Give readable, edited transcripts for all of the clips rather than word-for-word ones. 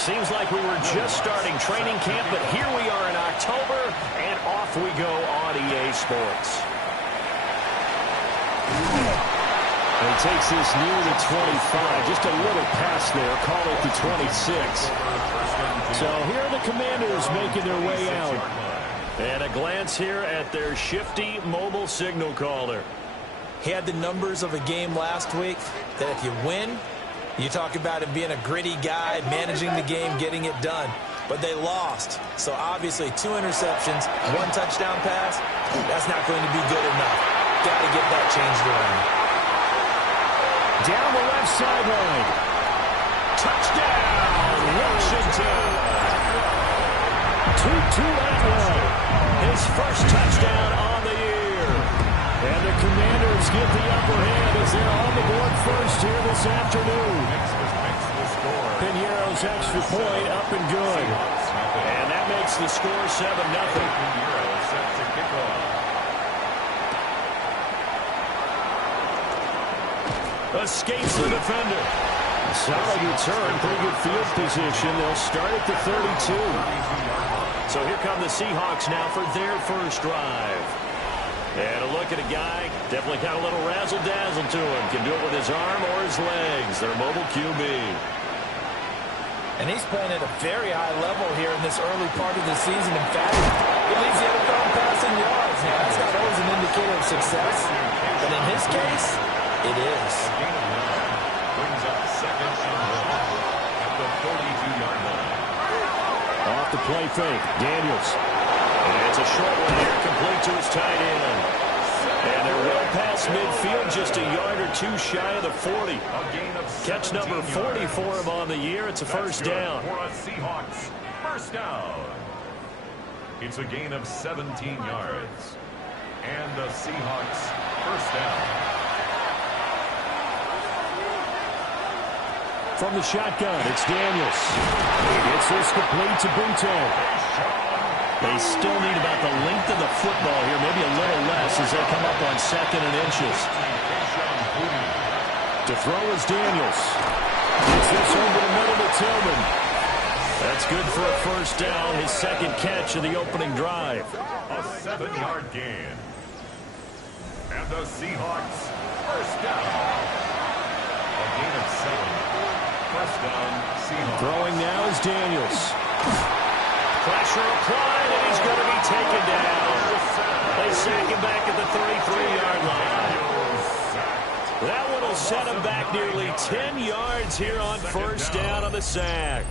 Seems like we were just starting training camp, but here we are in October, and off we go on EA Sports. And he takes this near the 25. Just a little pass there. Call it the 26. So here are the Commanders making their way out. And a glance here at their shifty mobile signal caller. He had the numbers of a game last week that if you win, you talk about him being a gritty guy, managing the game, getting it done. But they lost. So obviously 2 interceptions, 1 touchdown pass, that's not going to be good enough. Got to get that changed around. Down the left sideline. Touchdown, Washington. Tutu Atwell. His first touchdown on the year. And the Commanders get the upper hand as they're on the board first here this afternoon. Piñeiro's extra point up and good. And that makes the score 7-0. Escapes the defender. Solid return, pretty good field position. They'll start at the 32. So here come the Seahawks now for their first drive. And a look at a guy, definitely got a little razzle-dazzle to him. Can do it with his arm or his legs. Their mobile QB. And he's playing at a very high level here in this early part of the season. In fact, he leads the NFL in passing yards. Now, that's not always an indicator of success, but in his case, it is. Brings up second and 1 at the 42-yard line. Off the play fake, Daniels. And it's a short one here, complete to his tight end. And they're well past midfield, just a yard or 2 shy of the 40. Catch number 40 for him on the year. It's a first down. For a Seahawks first down. It's a gain of 17 yards. And the Seahawks first down. From the shotgun, it's Daniels. He gets this complete to Butte. They still need about the length of the football here, maybe a little less as they come up on 2nd and inches. To throw is Daniels. Gets this over the middle to Tillman. That's good for a first down, his second catch of the opening drive. A 7-yard gain. And the Seahawks first down. A gain of 7. First down, Seahawks. Throwing now is Daniels. Pressure applied, and he's going to be taken down. They sack him back at the 33-yard line. That one will set him back nearly 10 yards here on first down on the sack.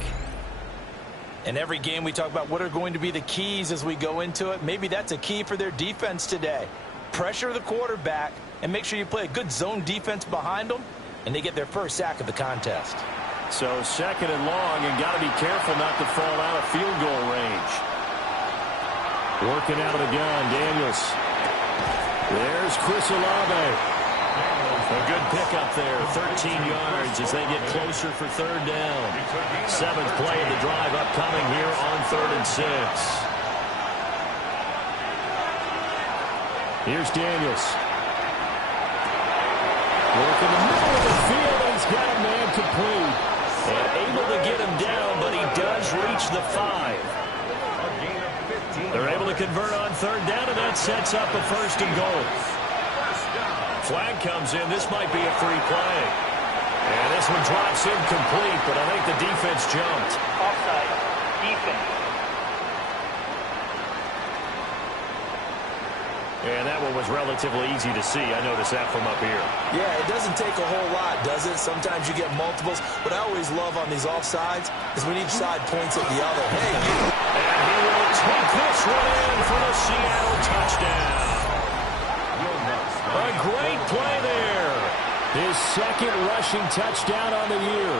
In every game we talk about what are going to be the keys as we go into it. Maybe that's a key for their defense today. Pressure the quarterback and make sure you play a good zone defense behind them, and they get their first sack of the contest. So 2nd and long, and got to be careful not to fall out of field goal range. Working out of the gun, Daniels. There's Chris Olave. A good pickup there, 13 yards as they get closer for 3rd down. 7th play of the drive upcoming here on 3rd and 6. Here's Daniels. Working the middle of the field, and he's got a man complete. And able to get him down, but he does reach the 5. They're able to convert on 3rd down, and that sets up a 1st and goal. Flag comes in. This might be a free play. And this one drops incomplete, but I think the defense jumped. Offside. Defense. And that one was relatively easy to see. I noticed that from up here. Yeah, it doesn't take a whole lot, does it? Sometimes you get multiples. What I always love on these offsides is when each side points at the other. Hey, and he will take this one in for the Seattle touchdown. A great play there. His 2nd rushing touchdown on the year.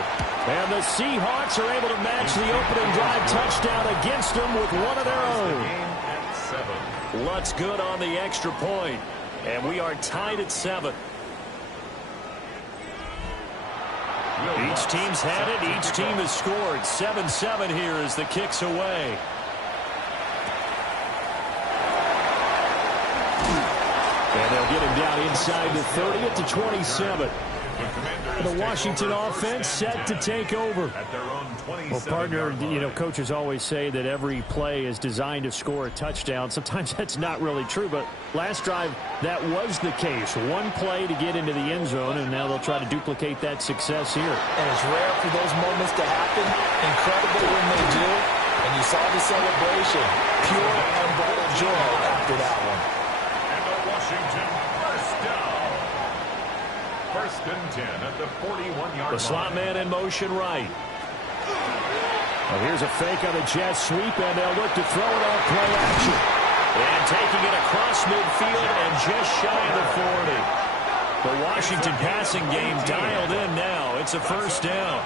And the Seahawks are able to match the opening drive touchdown against them with one of their own. Lutz good on the extra point. And we are tied at 7. Each team's had it. Each team has scored. 7-7 here as the kick's away. And they'll get him down inside the 30 at the 27. The Washington offense set to take over. Well, partner, you know, coaches always say that every play is designed to score a touchdown. Sometimes that's not really true, but last drive, that was the case. One play to get into the end zone, and now they'll try to duplicate that success here. And it's rare for those moments to happen. Incredible when they do. And you saw the celebration. Pure, unbridled joy after that one. And the Washington first down. First and 10 at the 41-yard line. The slot man in motion right. Well, here's a fake on a jet sweep, and they'll look to throw it on play action. And taking it across midfield and just shy of the 40. The Washington passing game dialed in now. It's a first down.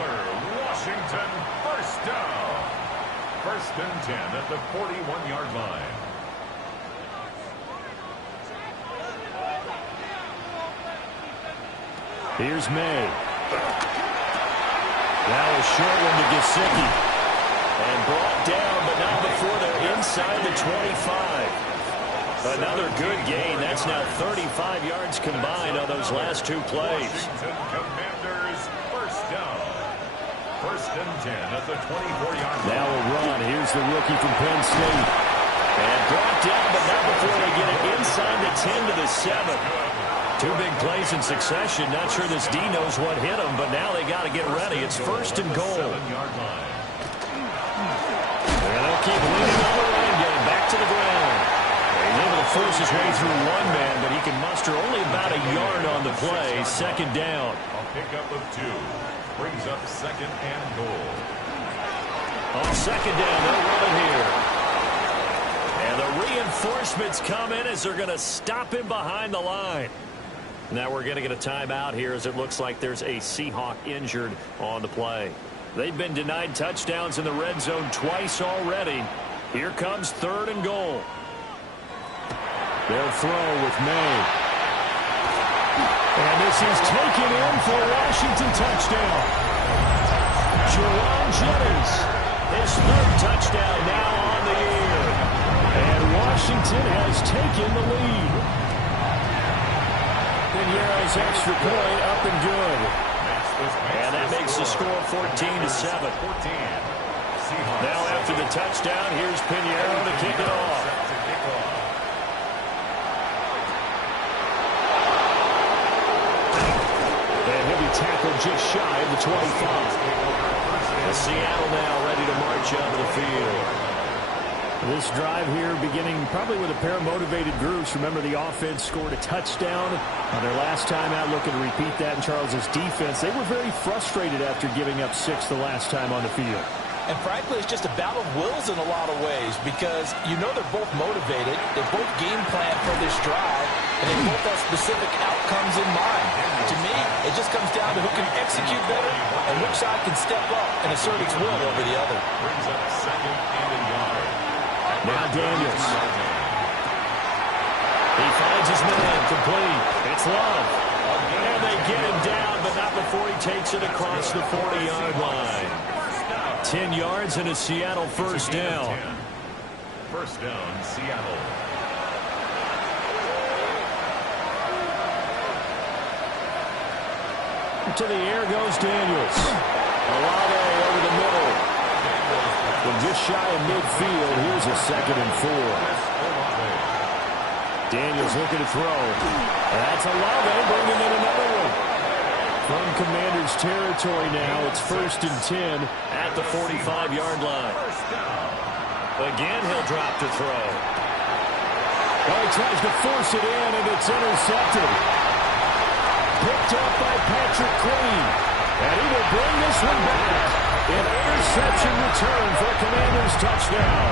Washington first down. First and 10 at the 41-yard line. Here's May. Now a short one to Gesicki. And brought down, but not before they're inside the 25. Another good gain. That's now 35 yards combined on those last two plays. Washington Commanders first down. First and 10 at the 24-yard line. Now a run. Here's the rookie from Penn State. And brought down, but not before they get it inside the 10 to the 7. Two big plays in succession. Not sure this D knows what hit them, but now they got to get ready. It's first and goal. And they'll keep leaning on the run game. Back to the ground. He's able to force his way through one man, but he can muster only about a yard on the play. Second down. A pickup of 2 brings up second and goal. On second down, they'll run it here. And the reinforcements come in as they're going to stop him behind the line. Now we're going to get a timeout here as it looks like there's a Seahawk injured on the play. They've been denied touchdowns in the red zone twice already. Here comes third and goal. They'll throw with May. And this is taken in for a Washington touchdown. Jerome Jennings. His third touchdown now on the year. And Washington has taken the lead. Pinheiro's extra point up and good. And that makes the score 14-7. Now after the touchdown, here's Pinheiro to kick it off. And he'll be tackled just shy of the 25. And Seattle now ready to march onto the field. This drive here beginning probably with a pair of motivated groups. Remember, the offense scored a touchdown on their last time out. Looking to repeat that in Charles's defense. They were very frustrated after giving up 6 the last time on the field. And frankly, it's just a battle of wills in a lot of ways because you know they're both motivated. They both game plan for this drive, and they both have specific outcomes in mind. To me, it just comes down to who can execute better and which side can step up and assert its will over the other. Brings up second and a yard. Now Daniels. He finds his man complete. It's Love. And they get him down, but not before he takes it across the 40-yard line. 10 yards and a Seattle first down. First down, Seattle. To the air goes Daniels. Olave over the middle. From just shy of midfield, here's a 2nd and 4. Daniels looking to throw. That's Olave bringing in another one. From Commanders territory now, it's first and 10 at the 45-yard line. Again, he'll drop to throw. Well, he tries to force it in, and it's intercepted. Picked up by Patrick Queen. And he will bring this one back. An interception return for a Commanders touchdown.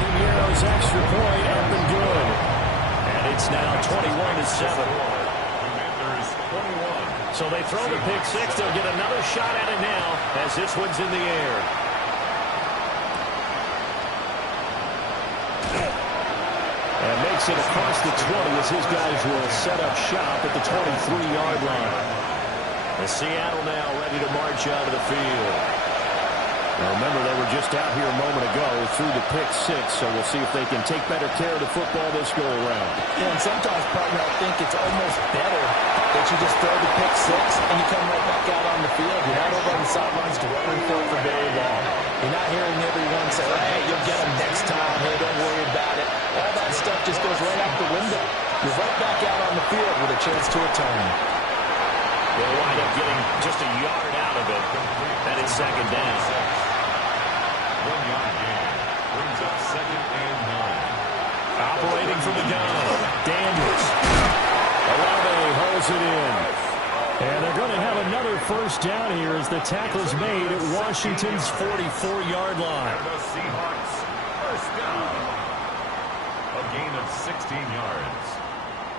Pinheiro's extra point up and good. And it's now 21-7. Commanders 21. So they throw the pick six. They'll get another shot at it now as this one's in the air. And makes it across the 20 as his guys will set up shop at the 23-yard line. And Seattle now ready to march out of the field. Now remember, they were just out here a moment ago through the pick six, so we'll see if they can take better care of the football this go-around. Yeah, and sometimes, partner, I think it's almost better that you just throw the pick six and you come right back out on the field. You're not over on the sidelines dwelling for very long. You're not hearing everyone say, hey, you'll get them next time. Hey, don't worry about it. All that stuff just goes right out the window. You're right back out on the field with a chance to return. They'll wind up getting just a yard out of it. That is second down. 1 yard gain brings up 2nd and 9. Operating from the gun, Daniels. Olave holds it in. And they're going to have another first down here as the tackle's made at Washington's 44-yard line. And the Seahawks first down. A gain of 16 yards.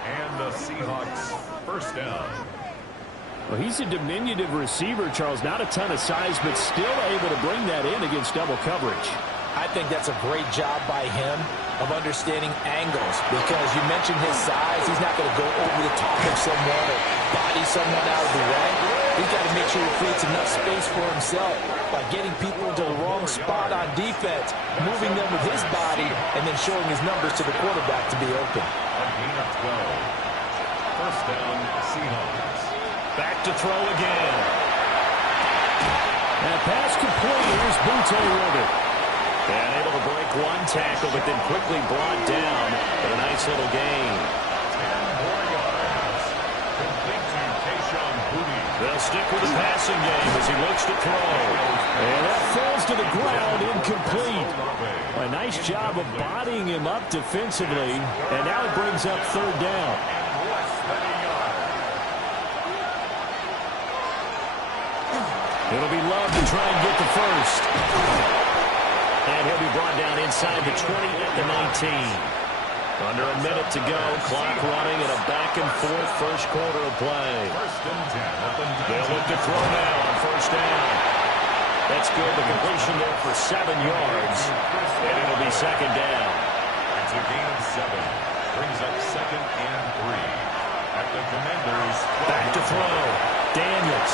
And the Seahawks first down. Well, he's a diminutive receiver, Charles. Not a ton of size, but still able to bring that in against double coverage. I think that's a great job by him of understanding angles, because you mentioned his size. He's not going to go over the top of someone or body someone out of the way. He's got to make sure he creates enough space for himself by getting people into the wrong spot on defense, moving them with his body, and then showing his numbers to the quarterback to be open. A gain of 12. First down, Seahawks. Back to throw again. And pass complete. Here's Butte with it. And able to break one tackle, but then quickly brought down. But a nice little gain. 10 more yards. Complete to Kayshon Boutte. They'll stick with the passing game as he looks to throw. And that falls to the ground, incomplete. A nice job of bodying him up defensively. And now it brings up third down. Less than a yard. It'll be Love to try and get the first. And he'll be brought down inside the 20 at the 19. Under a minute to go. Clock running and a back-and-forth first quarter of play. First and 10 at the 19. They'll look to throw now on first down. That's good. The completion there for 7 yards. And it'll be second down. It's a gain of 7. Brings up 2nd and 3. At the Commanders. Back to throw. Daniels.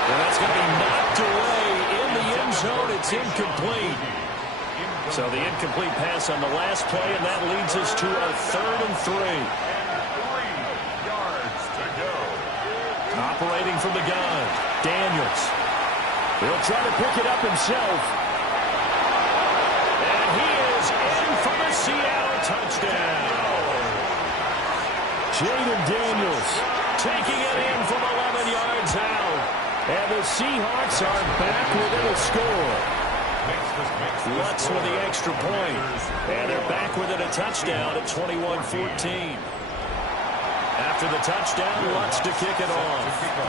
And that's going to be knocked away in the end zone. It's incomplete. So the incomplete pass on the last play, and that leads us to a 3rd and 3. 3 yards to go. Operating from the gun, Daniels. He'll try to pick it up himself. And he is in for the Seattle touchdown. Jaden Daniels Taking it in from 11 yards out. and the Seahawks are back within a score. Lutz with the extra point. And they're back within a touchdown at 21-14. After the touchdown, Lutz to kick it off.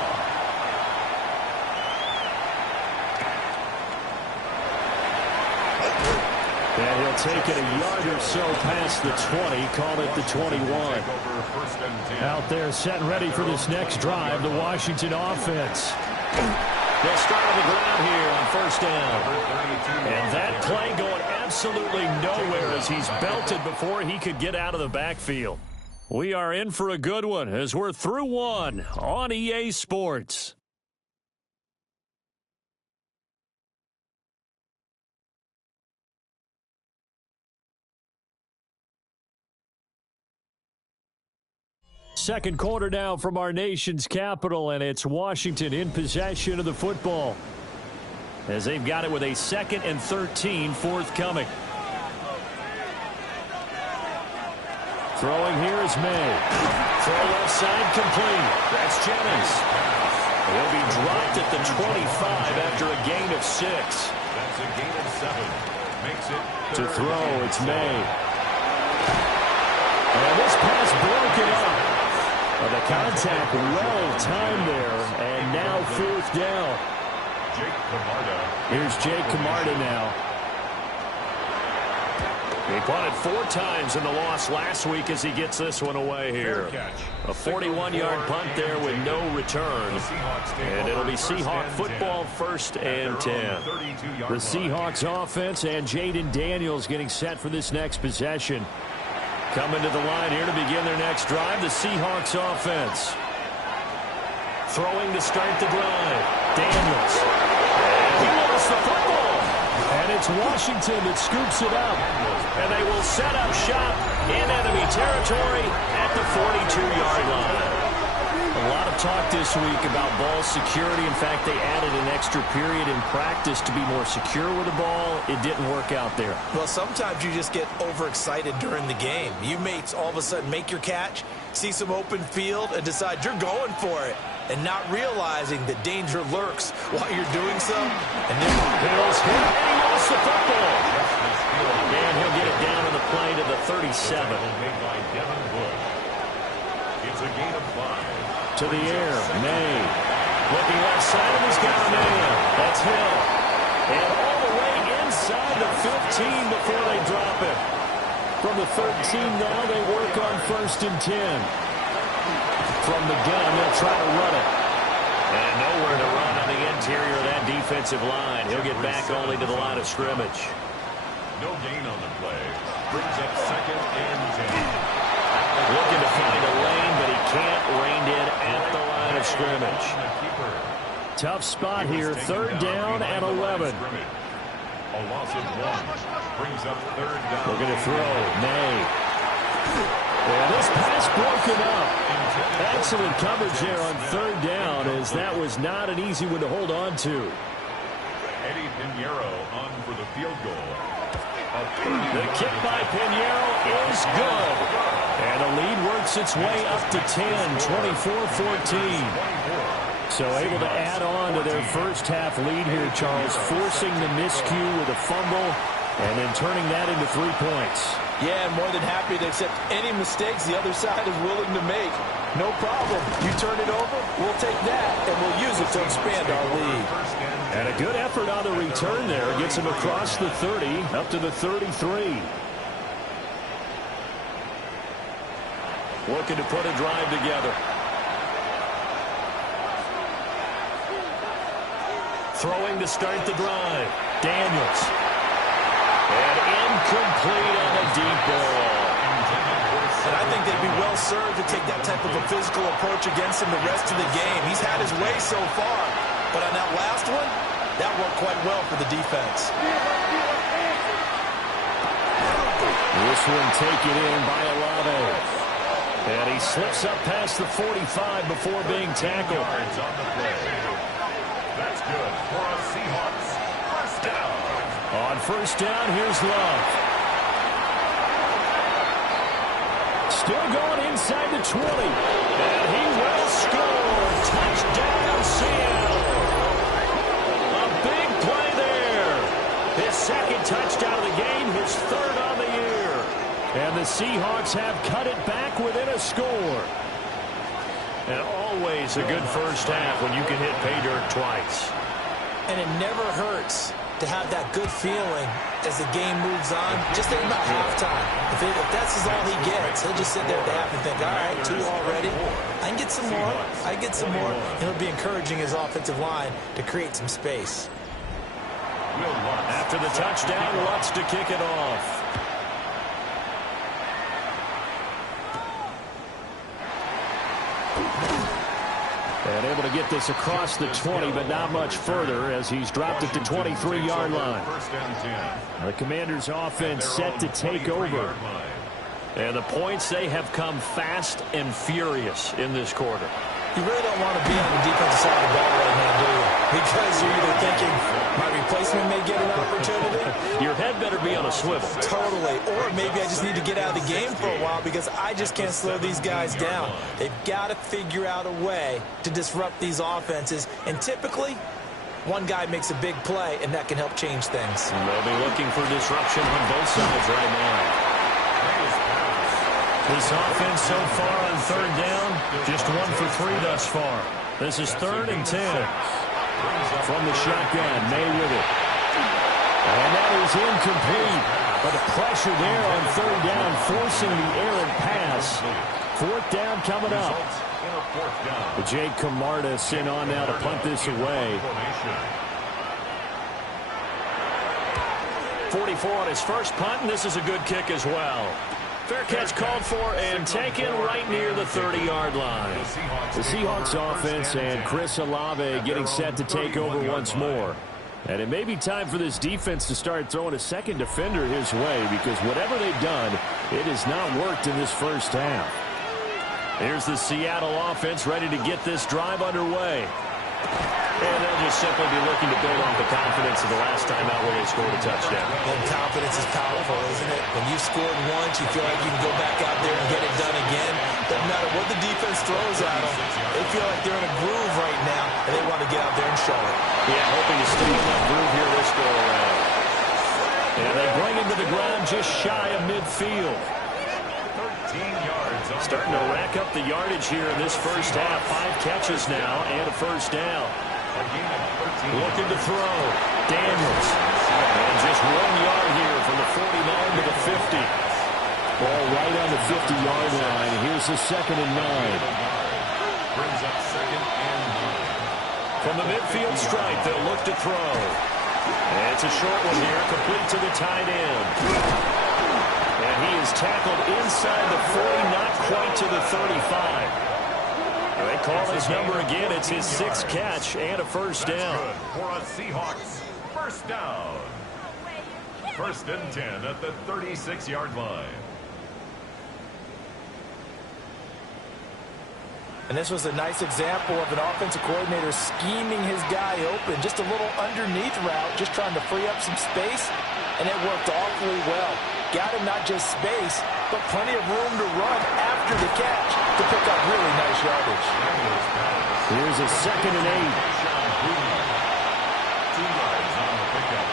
And he'll take it a yard or so past the 20, call it the 21. Out there set and ready for this next drive, the Washington offense. They'll start on the ground here on first down. And that play going absolutely nowhere as he's belted before he could get out of the backfield. We are in for a good one as we're through one on EA Sports. Second quarter now from our nation's capital, and it's Washington in possession of the football as they've got it with a 2nd and 13 forthcoming. Throwing here is May. Throw left side complete. That's Jennings. He'll be dropped at the 25 after a gain of 6. That's a gain of 7. Makes it To throw, it's May. And this pass broken up. Well, the contact well timed there, and now 4th down. Jake Camarda. Here's Jake Camarda now. He punted 4 times in the loss last week as he gets this one away here. A 41-yard punt there with no return. And it'll be Seahawk football, 1st and 10. The Seahawks offense and Jaden Daniels getting set for this next possession. Coming to the line here to begin their next drive, the Seahawks offense. Throwing to start the drive. Daniels. And he lost the football. And it's Washington that scoops it up. And they will set up shop in enemy territory at the 42-yard line. A lot of talk this week about ball security. In fact, they added an extra period in practice to be more secure with the ball. It didn't work out there. Well, sometimes you just get overexcited during the game. You may all of a sudden make your catch, see some open field, and decide you're going for it, and not realizing that danger lurks while you're doing so. And then Bill's hit, and he lost the football. And he'll get it down to the play to the 37. It's a gain of 5. To the air, May. Looking left side, and he's got a man. That's Hill. And all the way inside the 15 before they drop it. From the 13 now, they work on 1st and 10. From the gun, they'll try to run it. And nowhere to run on the interior of that defensive line. He'll get back only to the line of scrimmage. No gain on the play. Brings up 2nd and 10. Looking to find a lane, but he can't. Reined in at the line of scrimmage. Tough spot here. 3rd down and 11. A loss of 1 brings up 3rd down. Looking to throw. May. And this pass broken up. Excellent coverage there on 3rd down, as that was not an easy one to hold on to. Eddie Pinheiro on for the field goal. The kick by Pinheiro is good. And the lead works its way up to 10, 24-14. So able to add on to their first half lead here, Charles, forcing the miscue with a fumble and then turning that into 3 points. yeah, and more than happy to accept any mistakes the other side is willing to make. No problem. You turn it over, we'll take that, and we'll use it to expand our lead. And a good effort on the return there. Gets him across the 30, up to the 33. Looking to put a drive together. Throwing to start the drive. Daniels. And incomplete on a deep ball. And I think they'd be well served to take that type of a physical approach against him the rest of the game. He's had his way so far, but on that last one, that worked quite well for the defense. This one taken in by Olave. And he slips up past the 45 before being tackled. That's good for a Seahawks first down. On 1st down, here's Love. Still going inside the 20. And he will score. Touchdown, Seattle. A big play there. His 2nd touchdown of the game, his 3rd on the year. And the Seahawks have cut it back within a score. And always a good first half when you can hit pay dirt twice. And it never hurts to have that good feeling as the game moves on. Just think about halftime. If that's all he gets, he'll just sit there at the half and think, all right, 2 already. I can get some more. I can get some more. And he'll be encouraging his offensive line to create some space. After the touchdown, Lutz to kick it off. And able to get this across the 20, but not much further as he's dropped it to 23-yard line. The Commanders' offense set to take over. And the points, they have come fast and furious in this quarter. You really don't want to be on the defensive side of the ball right now, do you? Because you're either thinking, my replacement may get an opportunity. Your head better be on a swivel. Totally. Or maybe I just need to get out of the game for a while because I just can't slow these guys down. They've got to figure out a way to disrupt these offenses. And typically, one guy makes a big play, and that can help change things. They'll be looking for disruption on both sides right now. This offense so far on 3rd down, just 1 for 3 thus far. This is 3rd and 10. From the shotgun, May with it. And that is incomplete. But the pressure there on 3rd down, forcing the errant pass. 4th down coming up. Jake Camarda sent on now to punt this away. 44 on his first punt, and this is a good kick as well. Fair catch called for and taken right near the 30-yard line. The Seahawks offense and Chris Olave getting set to take over once more. And it may be time for this defense to start throwing a second defender his way, because whatever they've done, it has not worked in this first half. Here's the Seattle offense ready to get this drive underway. And they'll just simply be looking to build on the confidence of the last time out where they scored a touchdown. And confidence is powerful, isn't it? When you've scored once, you feel like you can go back out there and get it done again. Doesn't matter what the defense throws at them. They feel like they're in a groove right now, and they want to get out there and show it. Yeah, hoping to stay in that groove here this go-around. And they bring him to the ground just shy of midfield. 13 yards. Starting to rack up the yardage here in this first half. 5 catches now and a first down. Looking to throw. Daniels. And just 1 yard here from the 49 to the 50. Ball right on the 50-yard line. Here's the 2nd and 9. Brings up 2nd and 9. From the midfield stripe, they'll look to throw. And it's a short one here, complete to the tight end. And he is tackled inside the 40, not quite to the 35. They call his number again. It's his 6th catch and a first down. For a Seahawks first down. 1st and 10 at the 36-yard line. And this was a nice example of an offensive coordinator scheming his guy open. Just a little underneath route, just trying to free up some space, and it worked awfully well. Got him not just space, but plenty of room to run after the catch to pick up really nice yardage. Here's a 2nd and 8. 2 yards on the pickup.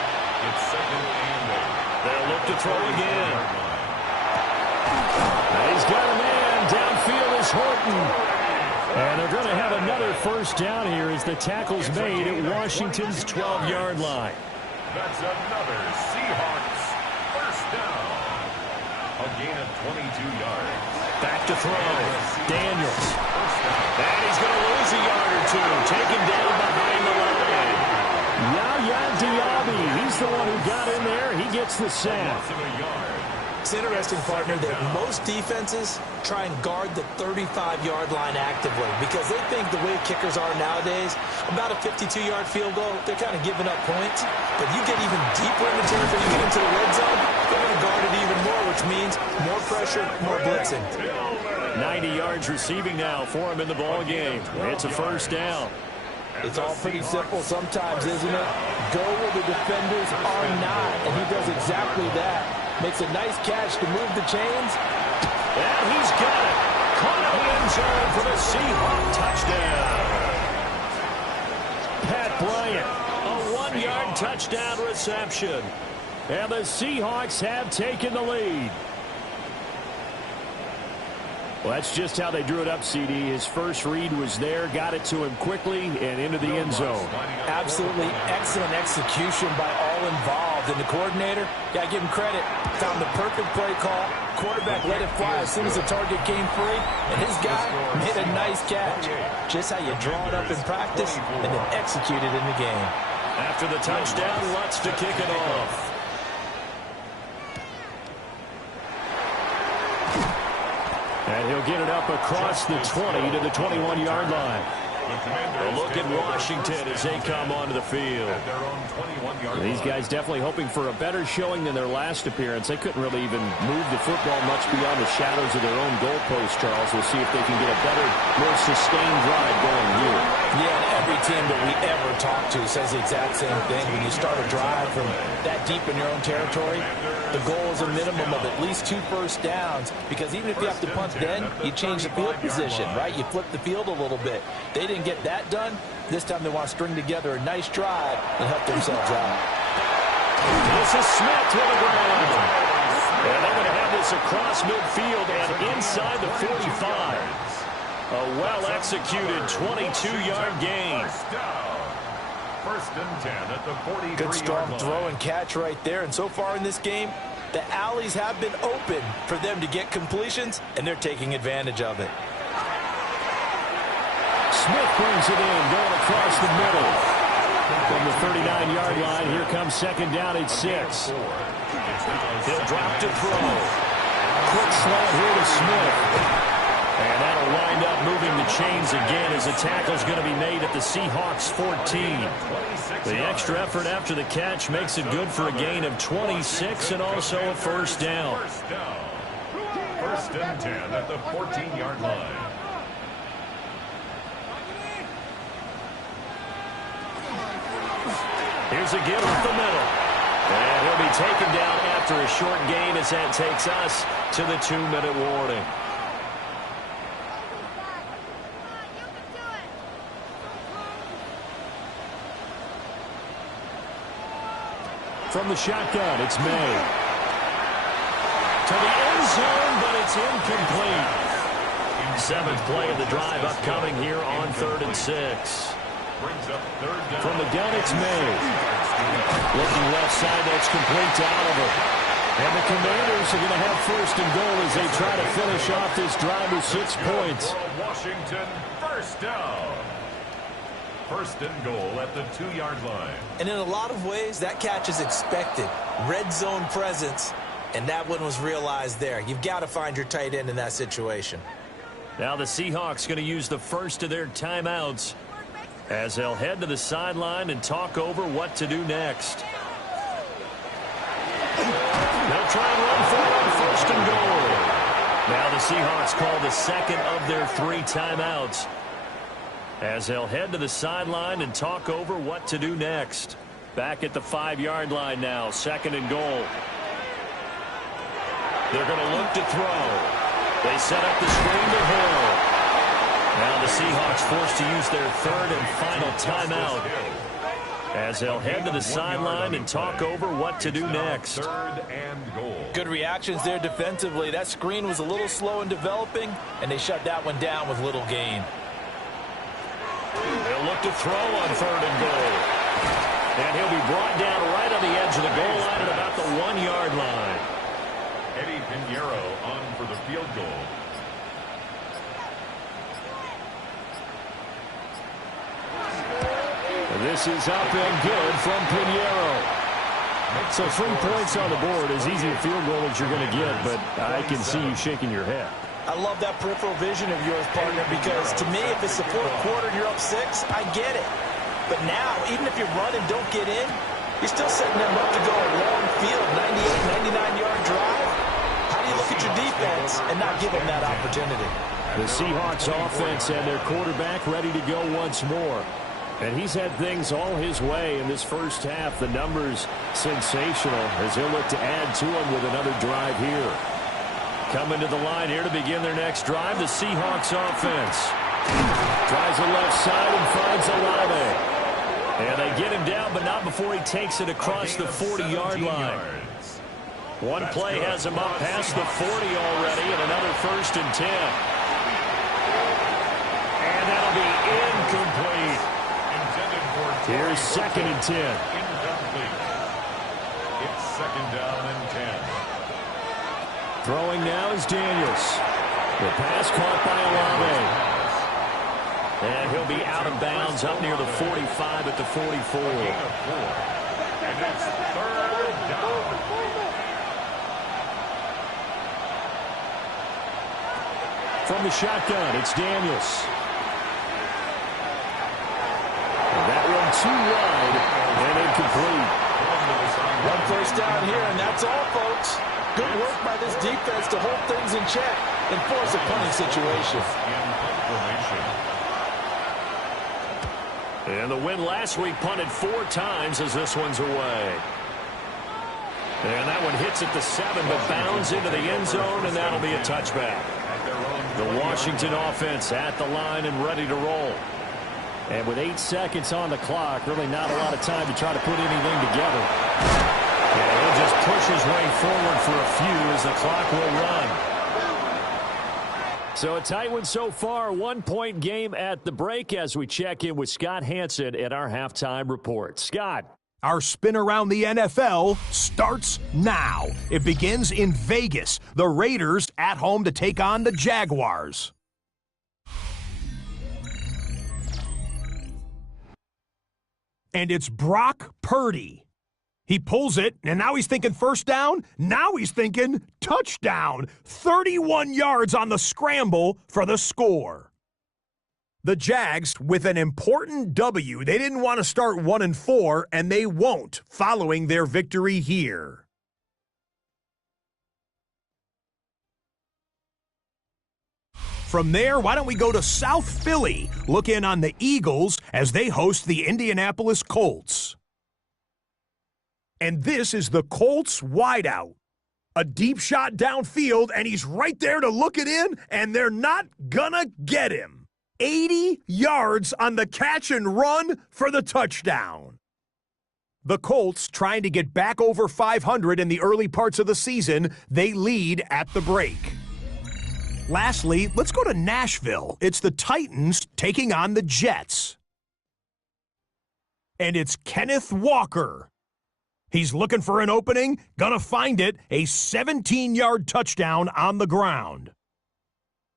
It's 2nd and 8. They'll look to throw again. He's got a man. Downfield is Horton. And they're going to have another first down here as the tackle's made at Washington's 12-yard line. That's another Seahawks first down. A gain of 22 yards. Back to throw. Daniels. And he's going to lose a yard or two. Taken down behind the line. Yaya Diaby. He's the one who got in there. He gets the sack. It's interesting, partner, that most defenses try and guard the 35-yard line actively because they think the way kickers are nowadays, about a 52-yard field goal, they're kind of giving up points. But you get even deeper in the territory, you get into the red zone, they're going to guard it even more, which means more pressure, more blitzing. 90 yards receiving now for him in the ball game. It's a first down. It's all pretty simple sometimes, isn't it? Go where the defenders are not, and he does exactly that. Makes a nice catch to move the chains. And he's got it. Caught in the end zone for the Seahawk touchdown. Pat Bryant, a 1-yard touchdown reception. And the Seahawks have taken the lead. Well, that's just how they drew it up, CD. His first read was there, got it to him quickly, and into the end zone. Absolutely excellent execution by all involved. And the coordinator, got to give him credit, found the perfect play call. Quarterback let it fly as soon as the target came free, and his guy made a nice catch. Just how you draw it up in practice and then execute it in the game. After the touchdown, Lutz to kick it off. And he'll get it up across the 20 to the 21-yard line. A look at Washington as they come onto the field. These guys definitely hoping for a better showing than their last appearance. They couldn't really even move the football much beyond the shadows of their own goalpost, Charles. We'll see if they can get a better, more sustained drive going here. Yeah, and every team that we ever talk to says the exact same thing. When you start a drive from that deep in your own territory, the goal is a minimum of at least 2 first downs, because even if you have to punt then, you change the field position, right? You flip the field a little bit. They didn't get that done. This time they want to string together a nice drive and help themselves out. This is Smith to the ground. And they're going to have this across midfield and inside the 45. A well-executed 22-yard gain. First and 10 at the 43-yard line. Good strong throw and catch right there. And so far in this game, the alleys have been open for them to get completions, and they're taking advantage of it. Smith brings it in, going across the middle. From the 39-yard line, here comes second down at 6. He'll drop to throw. quick slant here to Smith. And that'll wind up moving the chains again as the tackle's going to be made at the Seahawks 14. The extra effort after the catch makes it good for a gain of 26 and also a first down. First and 10 at the 14-yard line. Here's a give up the middle. And he'll be taken down after a short gain as that takes us to the 2-minute warning. From the shotgun, it's May. To the end zone, but it's incomplete. 7th play of the drive upcoming here on 3rd and 6. From the gun, it's May. Looking left side, that's complete to Oliver. And the Commanders are going to have 1st and goal as they try to finish off this drive with 6 points. Washington, first down. 1st and goal at the 2-yard line. And in a lot of ways, that catch is expected. Red zone presence, and that one was realized there. You've got to find your tight end in that situation. Now the Seahawks going to use the first of their timeouts as they'll head to the sideline and talk over what to do next. They'll try and run for it on 1st and goal. Now the Seahawks call the second of their 3 timeouts as they'll head to the sideline and talk over what to do next. Back at the 5-yard line now, 2nd and goal. They're going to look to throw. They set up the screen to Hill. Now the Seahawks forced to use their 3rd and final timeout as they'll head to the sideline and talk over what to do next. 3rd and goal. Good reactions there defensively. That screen was a little slow in developing, and they shut that one down with little gain. They'll look to throw on 3rd and goal. And he'll be brought down right on the edge of the goal line at about the 1-yard line. Eddie Pinheiro on for the field goal. This is up and good from Pinheiro. So 3 points on the board, as easy a field goal as you're going to get, but I can see you shaking your head. I love that peripheral vision of yours, partner, because to me, if it's the 4th quarter and you're up 6, I get it. But now, even if you run and don't get in, you're still setting them up to go a long field, 98, 99-yard drive. How do you look at your defense and not give them that opportunity? The Seahawks offense and their quarterback ready to go once more. And he's had things all his way in this first half. The numbers sensational as he'll look to add to them with another drive here. Coming to the line here to begin their next drive, the Seahawks offense. Tries the left side and finds Olave. And they get him down, but not before he takes it across the 40-yard line. One play has him up past the 40 already, and another 1st and 10. And that'll be incomplete. Here's 2nd and 10. Incomplete. It's 2nd down and 10. Throwing now is Daniels. The pass caught by Olave. And he'll be out of bounds up near the 45 at the 44. And it's 3rd down. From the shotgun, it's Daniels. That one too wide and incomplete. 1 first down here, and that's all, folks. Good work by this defense to hold things in check and force a punting situation. And the win last week punted 4 times as this one's away. And that one hits at the 7, but bounds into the end zone, and that'll be a touchback. The Washington offense at the line and ready to roll. And with 8 seconds on the clock, really not a lot of time to try to put anything together. And he'll just push his way forward for a few as the clock will run. So a tight one so far, 1-point game at the break as we check in with Scott Hansen at our halftime report. Scott. Our spin around the NFL starts now. It begins in Vegas. The Raiders at home to take on the Jaguars. And it's Brock Purdy. He pulls it, and now he's thinking first down. Now he's thinking touchdown. 31 yards on the scramble for the score. The Jags with an important W. They didn't want to start 1-4, and they won't following their victory here. From there, why don't we go to South Philly, look in on the Eagles as they host the Indianapolis Colts. And this is the Colts wideout. A deep shot downfield, and he's right there to look it in, and they're not gonna get him. 80 yards on the catch and run for the touchdown. The Colts trying to get back over 500 in the early parts of the season. They lead at the break. Lastly, let's go to Nashville. It's the Titans taking on the Jets. And it's Kenneth Walker. He's looking for an opening, gonna find it, a 17-yard touchdown on the ground.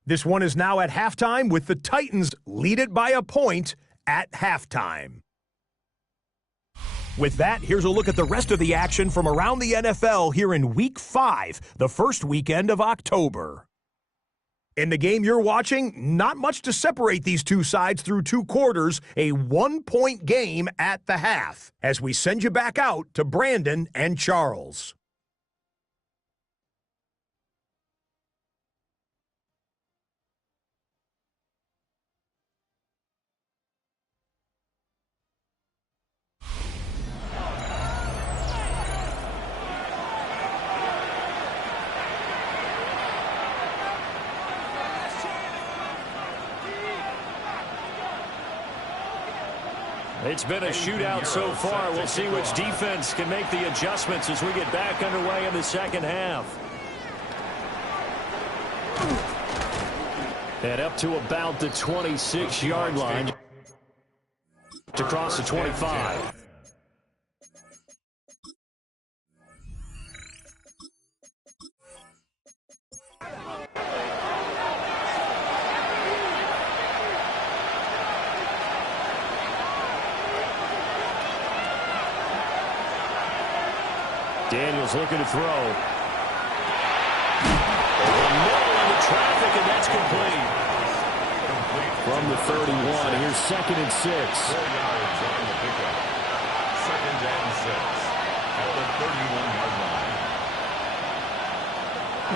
This one is now at halftime with the Titans lead it by a point at halftime. With that, here's a look at the rest of the action from around the NFL here in Week 5, the first weekend of October. In the game you're watching, not much to separate these two sides through 2 quarters, a 1-point game at the half, as we send you back out to Brandon and Charles. It's been a shootout so far. We'll see which defense can make the adjustments as we get back underway in the second half. And up to about the 26-yard line to cross the 25. Daniels looking to throw. In the middle of the traffic, and that's complete. From the 31, here's 2nd and 6. 4 yards on the pickup. 2nd and 6 at the 31-yard line.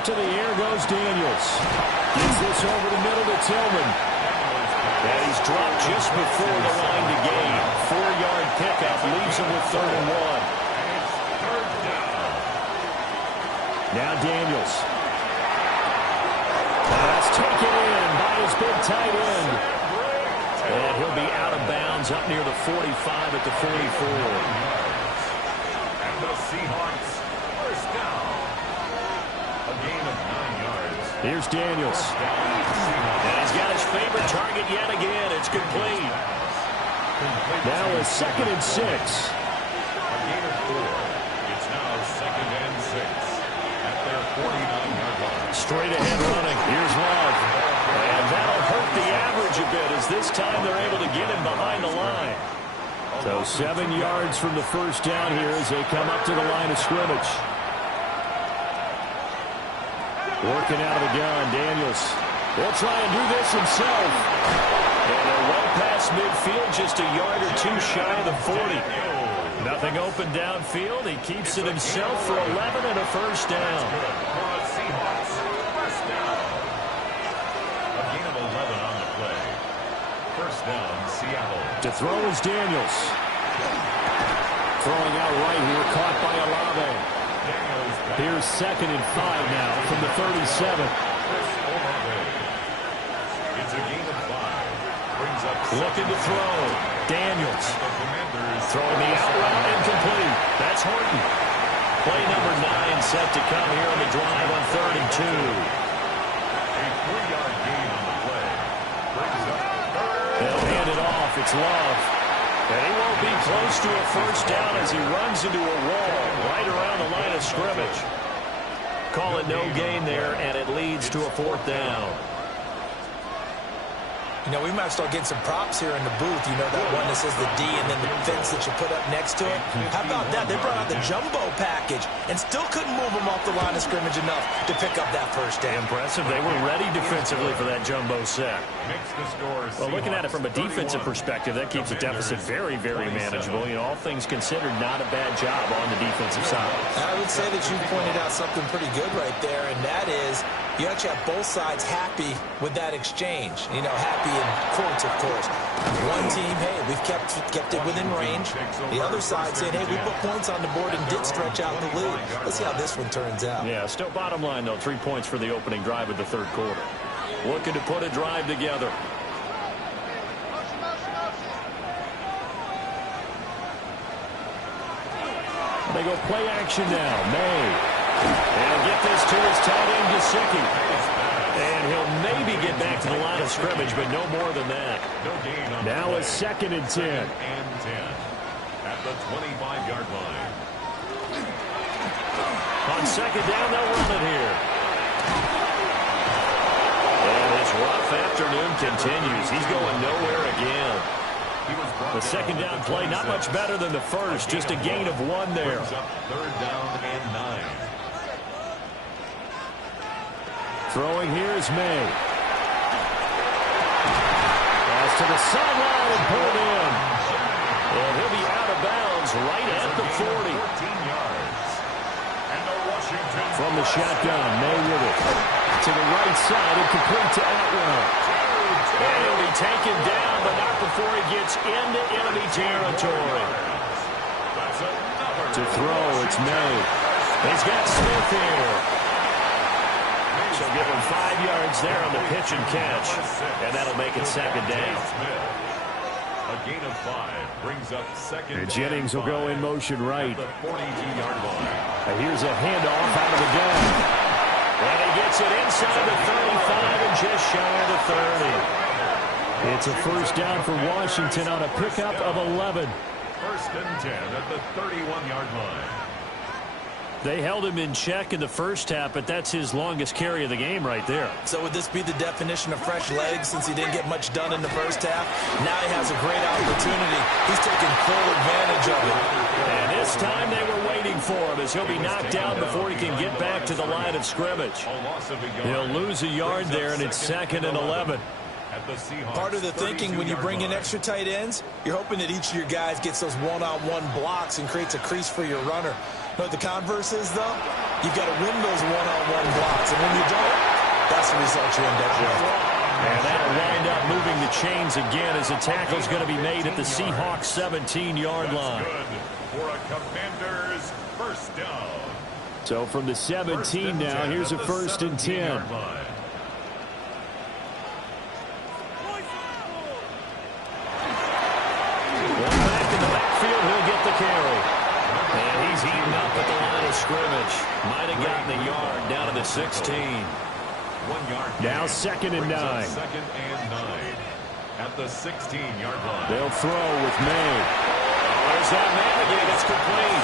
To the air goes Daniels. Gets this over the middle to Tillman. And he's dropped just before the line to gain. 4-yard pickup leaves him with 3rd and 1. Now Daniels. That's taken in by his big tight end. And he'll be out of bounds up near the 45 at the 44. And the Seahawks first down. A gain of 9 yards. Here's Daniels. And he's got his favorite target yet again. It's complete. Now a 2nd and 6. A gain of 4. It's now 2nd and 6. 49-yard line. Straight ahead running. Here's Love. And that'll hurt the average a bit as this time they're able to get him behind the line. So 7 yards from the first down here as they come up to the line of scrimmage. Working out of the gun, Daniels. He'll try and do this himself. And they're well past midfield, just a yard or 2 shy of the 40. Nothing open downfield. He keeps it himself for 11 and a first down. Seahawks first down. A gain of 11 on the play. First down, Seattle. To throw is Daniels. Throwing out right here, caught by Olave. Here's 2nd and 5 now from the 37. It's a gain of 5. Brings up looking to throw. Daniels. Throwing the out route incomplete. That's Horton. Play number 9 set to come here on the drive on 3rd and 2. A 3-yard gain on the play. Brings up 3rd. They'll hand it off. It's Love. And he won't be close to a first down as he runs into a wall right around the line of scrimmage. Call it no gain there, and it leads to a 4th down. You know, we might start getting some props here in the booth. You know, that one that says the D and then the fence that you put up next to it. How about that? They brought out the jumbo package and still couldn't move them off the line of scrimmage enough to pick up that first down. Impressive. They were ready defensively for that jumbo set. Makes the score. Well, looking at it from a defensive perspective, that keeps the deficit very, very manageable. You know, all things considered, not a bad job on the defensive side. I would say that you pointed out something pretty good right there, and that is you actually have both sides happy with that exchange. You know, happy in quotes, of course. One team, hey, we've kept it within range. The other side saying, hey, we put points on the board and did stretch out the lead. Let's see how this one turns out. Yeah, still bottom line, though, 3 points for the opening drive of the third quarter. Looking to put a drive together. They go play action now. May. And get this to his tight end, Gesicki. And he'll maybe get back to the line of scrimmage, but no more than that. Now a 2nd and 10. Second and 10 at the 25-yard line. On second down, they'll run it here. And his rough afternoon continues. He's going nowhere again. The second down play, not much better than the first, just a gain of 1 there. Third down and 9. Throwing here is May. Pass to the sideline and pulled in. And he'll be out of bounds right at the 40. 14 yards. And the Washington From the shotgun, May with it. To the right side and complete to Atwell. And he'll be taken down, but not before he gets into enemy territory. To throw, it's May. He's got Smith here. So give him 5 yards there on the pitch and catch. And that'll make it second down. A gain of 5 brings up second. And Jennings will go in motion right. The 42-yard line. Here's a handoff out of the gun. And he gets it inside the 35 and just shy of the 30. It's a first down for Washington on a pickup of 11. First and 10 at the 31-yard line. They held him in check in the first half, but that's his longest carry of the game right there. So would this be the definition of fresh legs since he didn't get much done in the first half? Now he has a great opportunity. He's taking full advantage of it. And this time they were waiting for him as he'll be knocked down before he can get back to the line of scrimmage. He'll lose a yard there, and it's 2nd and 11. Part of the thinking when you bring in extra tight ends, you're hoping that each of your guys gets those one-on-one blocks and creates a crease for your runner. But the converse is, though, you've got to win those one-on-one blocks. And when you don't, that's the result you end up with. And that'll wind up moving the chains again as the tackle's going to be made at the Seahawks 17-yard line. For a Commander's first down. So from the 17 now, here's a 1st and 10. Carry. And he's eaten up at the line of scrimmage. Might have gotten a yard down to the 16. 1 yard. Now 2nd and 9. Second and 9 at the 16-yard line. They'll throw with May. There's that man again. It's complete.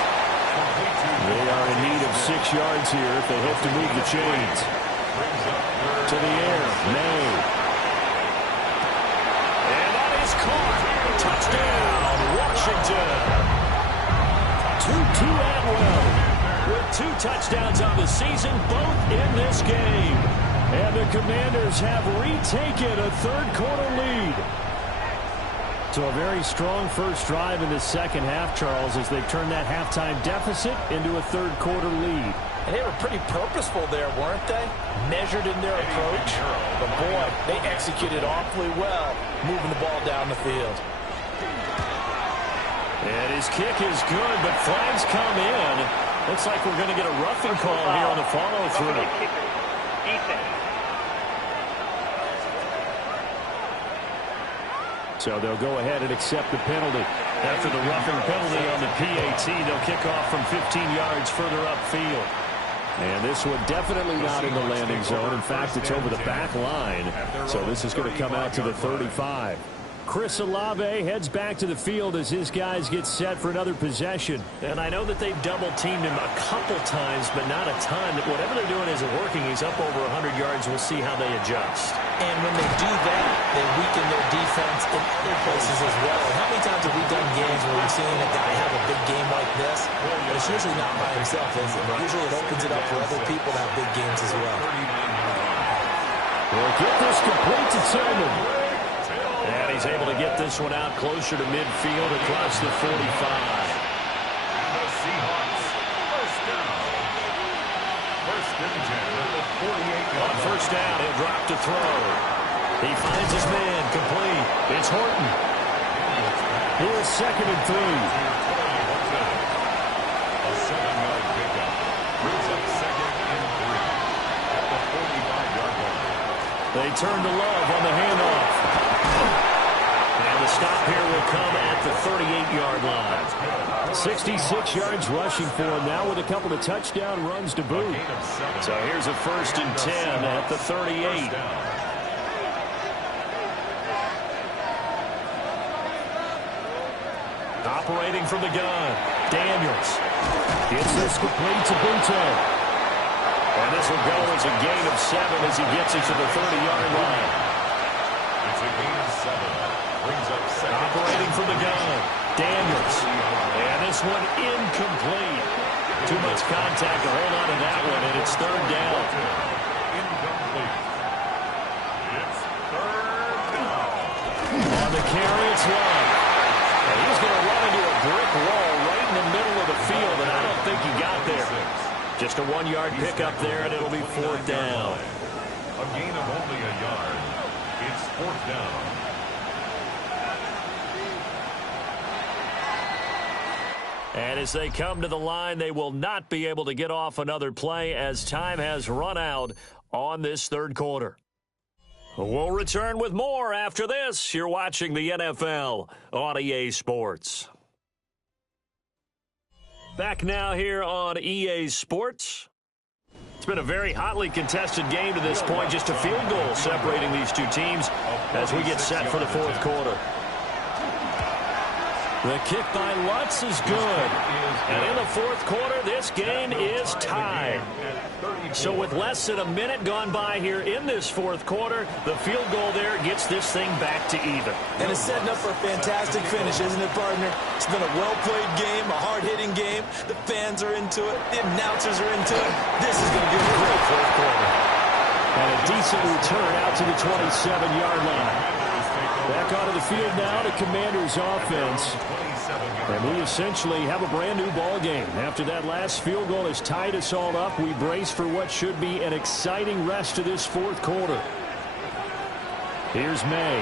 They are in need of 6 yards here if they hope to move the chains. To the air, May. And that is caught. Touchdown, Washington. To Atwell with 2 touchdowns on the season, both in this game. And the Commanders have retaken a third-quarter lead. So a very strong first drive in the second half, Charles, as they turn that halftime deficit into a third-quarter lead. And they were pretty purposeful there, weren't they? Measured in their approach. But, boy, they executed awfully well, moving the ball down the field. And his kick is good, but flags come in. Looks like we're going to get a roughing call here on the follow-through. So they'll go ahead and accept the penalty. After the roughing penalty on the PAT, they'll kick off from 15 yards further upfield. And this one definitely not in the landing zone. In fact, it's over the back line. So this is going to come out to the 35. Chris Olave heads back to the field as his guys get set for another possession. And I know that they've double-teamed him a couple times, but not a ton. Whatever they're doing isn't working. He's up over 100 yards. We'll see how they adjust. And when they do that, they weaken their defense in other places as well. And how many times have we done games where we've seen a guy have a big game like this? But it's usually not by himself, is it? Usually it opens it up for other people to have big games as well. We'll get this complete to Tillman. And he's able to get this one out closer to midfield across the 45. The Seahawks, first down. First and 10 at the 48-yard On first down, he'll drop to throw. He finds his man, complete. It's Horton. Here's 2nd and 3. A 7-yard pickup. Brings up 2nd and 3 at the 45-yard line. They turn to Love on the handoff. And the stop here will come at the 38-yard line. 66 yards rushing for him now with a couple of touchdown runs to boot. So here's a 1st and 10 at the 38. Operating from the gun, Daniels. Gets this complete to Bunte. And this will go as a gain of 7 as he gets it to the 30-yard line. It's a gain of 7. Brings up 2nd. Operating from the gun, Daniels. And this one incomplete. Too much contact to hold on to that one, and it's 3rd down. Incomplete. It's 3rd down. On the carry, it's Love. And he's going to run into a brick wall right in the middle of the field, and I don't think he got there. Just a 1-yard pickup there, and it'll be 4th down. A gain of only a yard. It's 4th down. And as they come to the line, they will not be able to get off another play as time has run out on this 3rd quarter. We'll return with more after this. You're watching the NFL on EA Sports. Back now here on EA Sports. It's been a very hotly contested game to this point. Just a field goal separating these two teams as we get set for the 4th quarter. The kick by Lutz is good. And in the 4th quarter, this game is tied. So with less than a minute gone by here in this 4th quarter, the field goal there gets this thing back to even. And it's setting up for a fantastic finish, isn't it, partner? It's been a well-played game, a hard-hitting game. The fans are into it. The announcers are into it. This is going to be a great 4th quarter. And a decent return out to the 27-yard line. Back onto the field now, the Commanders' offense. And we essentially have a brand-new ball game. After that last field goal has tied us all up, we brace for what should be an exciting rest of this 4th quarter. Here's May.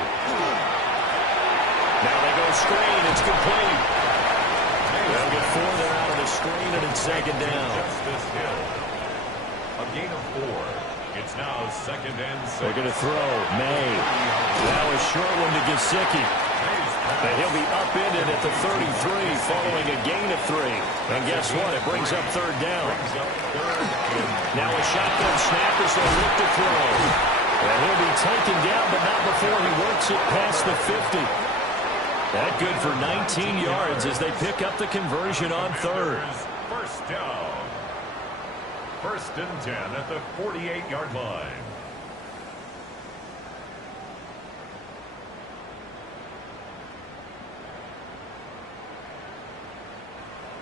Now they go screen. It's complete. They'll get 4 there out of the screen, and it's 2nd down. A gain of 4. It's now 2nd and 6. They're going to throw. May. Now a short one to Gesicki. And he'll be upended at the 33 following a gain of 3. And guess what? It brings up 3rd down. Now a shotgun snap as they look to throw. And he'll be taken down, but not before he works it past the 50. That good for 19 yards as they pick up the conversion on 3rd. First down. 1st and 10 at the 48-yard line.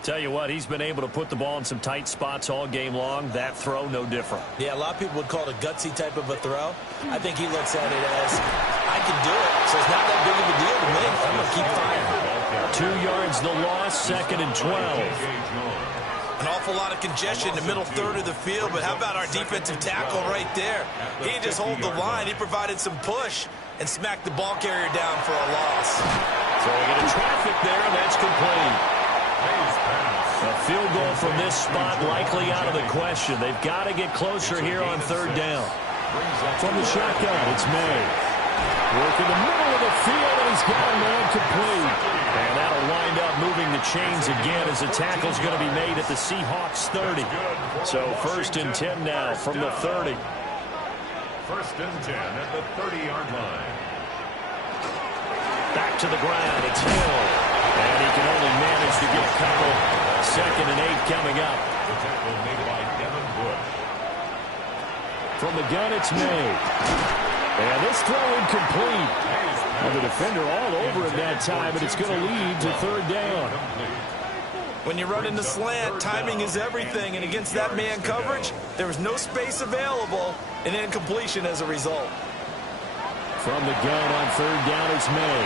Tell you what, he's been able to put the ball in some tight spots all game long. That throw, no different. Yeah, a lot of people would call it a gutsy type of a throw. I think he looks at it as, I can do it, so it's not that big of a deal to me. I'm going to keep firing. 2 yards the loss, 2nd and 12. An awful lot of congestion in the middle 3rd of the field, but how about our defensive tackle right there? He didn't just hold the line. He provided some push and smacked the ball carrier down for a loss. So we get a traffic there, and that's complete. A field goal from this spot likely out of the question. They've got to get closer here on 3rd down. From the shotgun, it's May. Work in the middle of the field, and he's got a man complete. And that'll wind up moving the chains again as the tackle's going to be made at the Seahawks 30. So 1st and 10 now from the 30. 1st and 10 at the 30-yard line. Back to the ground, it's Hill. And he can only manage to get a couple. 2nd and 8 coming up. The tackle made by Devin Bush. From the gun, it's May. And this throw incomplete. Well, the defender all over it that time, but it's going to lead to third down. When you run in the slant, timing is everything, and against that man coverage, there was no space available, and incompletion as a result. From the gun on third down, it's May.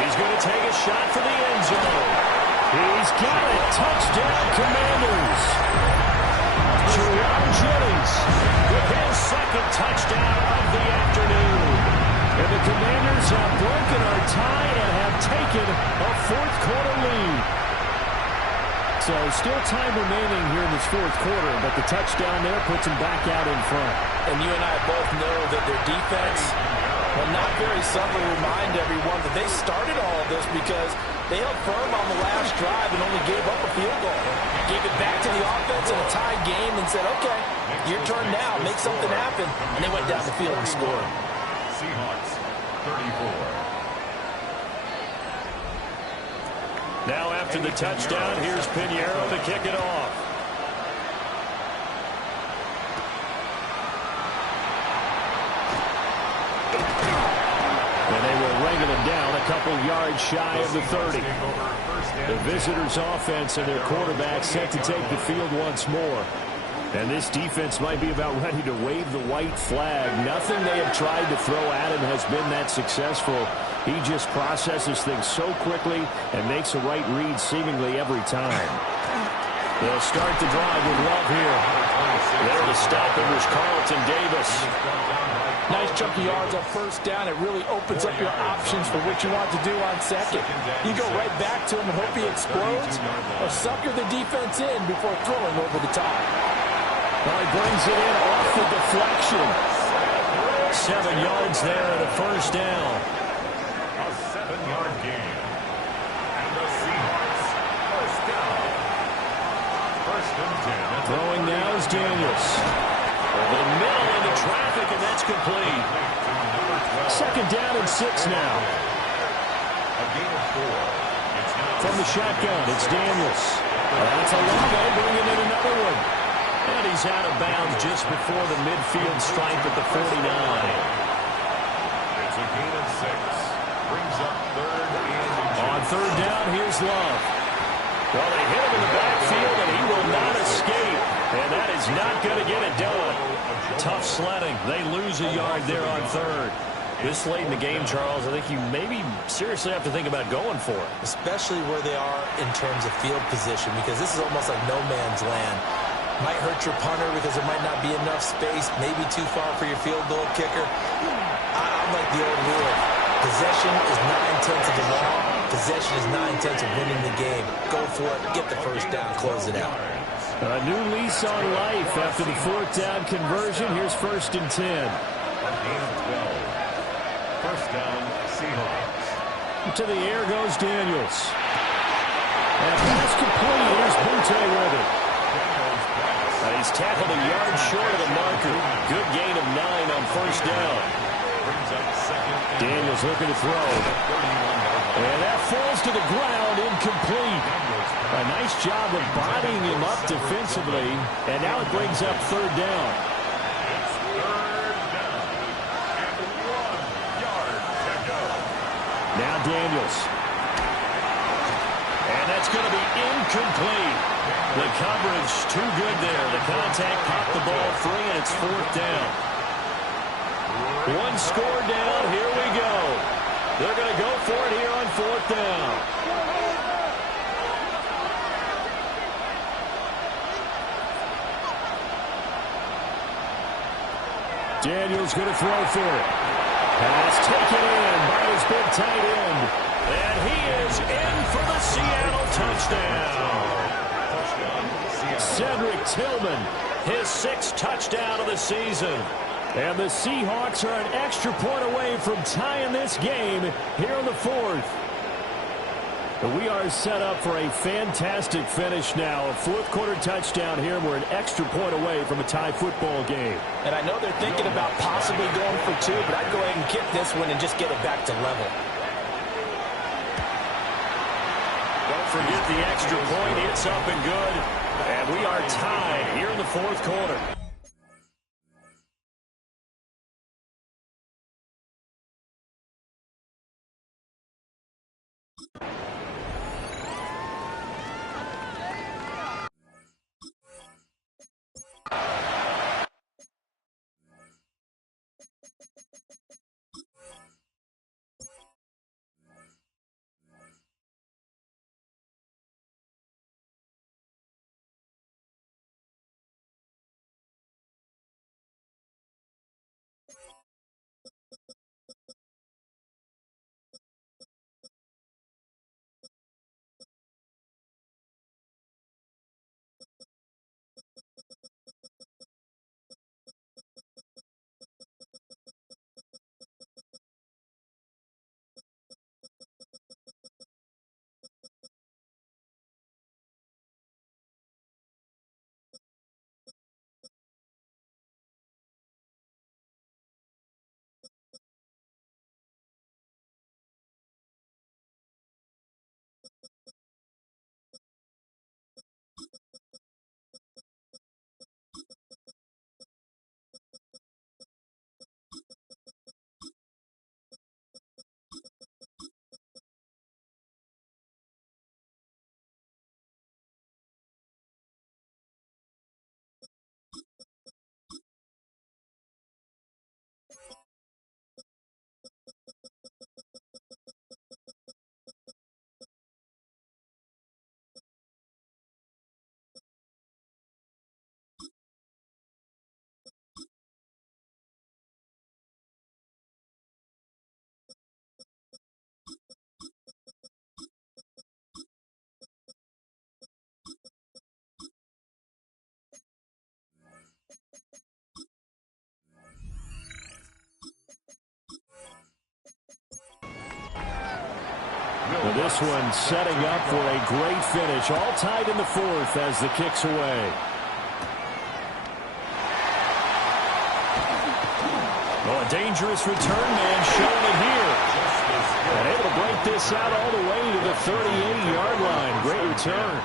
He's going to take a shot for the end zone. He's got it. Touchdown, Commanders. Jerome Jennings With his second touchdown of the afternoon. and the Commanders have broken our tie and have taken a fourth quarter lead. So still time remaining here in this fourth quarter, but the touchdown there puts them back out in front. And you and I both know that their defense will not very subtly remind everyone that they started all of this because they held firm on the last drive and only gave up a field goal. Gave it back to the offense in a tied game and said, okay, your turn now, make something happen. And they went down the field and scored. Seahawks, 34. Now after the touchdown, here's Pinheiro to kick it off. And they will wrangle him down a couple yards shy of the 30. The visitors' offense and their quarterback set to take the field once more. And this defense might be about ready to wave the white flag. Nothing they have tried to throw at him has been that successful. He just processes things so quickly and makes a right read seemingly every time. They'll start the drive with Love here. There to stop him was Carlton Davis. Nice chunky yards on first down. It really opens up your options for what you want to do on second. You go right back to him and hope he explodes, or sucker the defense in before throwing over the top. Well, he brings it in off the deflection. 7 yards there at a first down. A 7-yard gain. And the Seahawks first down. First and 10. Throwing now is Daniels. Over the middle into traffic, and that's complete. Second down and 6 now. A gain of 4. It's now From the shotgun, it's Daniels. That's Olave bringing in another one. And he's out of bounds just before the midfield stripe at the 49. It's a gain of 6. Brings up third and 2. On third down, here's Love. Well, they hit him in the backfield, and he will not escape. And that is not going to get it done. Tough sledding. They lose a yard there on third. This late in the game, Charles, I think you maybe seriously have to think about going for it. Especially where they are in terms of field position, because this is almost like no man's land. Might hurt your punter because there might not be enough space, maybe too far for your field goal kicker. I'm like the old rule. Possession is 9/10 of the law. Possession is 9/10 of winning the game. Go for it, get the first down, close it out. A new lease on life after the fourth down conversion. Here's first and 10. A gain of 12. First down, Seahawks. To the air goes Daniels. And pass complete. Here's Butte with it. He's tackled a yard short of the marker. Good gain of 9 on first down. Brings up second and Daniels looking to throw. And that falls to the ground, incomplete. A nice job of bodying him up defensively. And now it brings up third down. It's third down. And 1 yard to go. Now Daniels. And that's going to be incomplete. The coverage too good there. The contact popped the ball free, and it's fourth down. One score down. Here we go. They're going to go for it here on fourth down. Daniels going to throw for it. Pass taken in by his big tight end. And he is in for the Seattle touchdown. Cedric Tillman, His 6th touchdown of the season. and the Seahawks are an extra point away from tying this game here in the fourth. We are set up for a fantastic finish now. A fourth quarter touchdown here. We're an extra point away from a tie football game. And I know they're thinking about possibly going for 2, but I'd go ahead and kick this one and just get it back to level. Don't forget the extra point. It's up and good. And we are tied here in the fourth quarter. Well, this one setting up for a great finish. All tied in the fourth as the kick's away. Oh, a dangerous return man showing it here. And able to break this out all the way to the 38-yard line. Great return.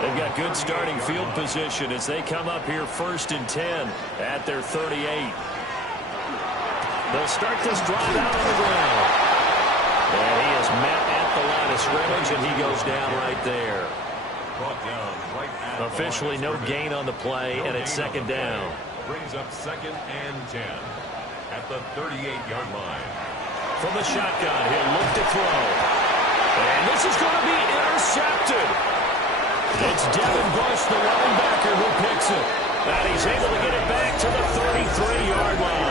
They've got good starting field position as they come up here 1st and 10 at their 38. They'll start this drive out on the ground. And he is met at the line of scrimmage, and he goes down right there. Officially no gain on the play, and it's 2nd down. Brings up 2nd and 10 at the 38-yard line. From the shotgun, he'll look to throw. And this is going to be intercepted. It's Devin Bush, the linebacker, who picks it. And he's able to get it back to the 33-yard line.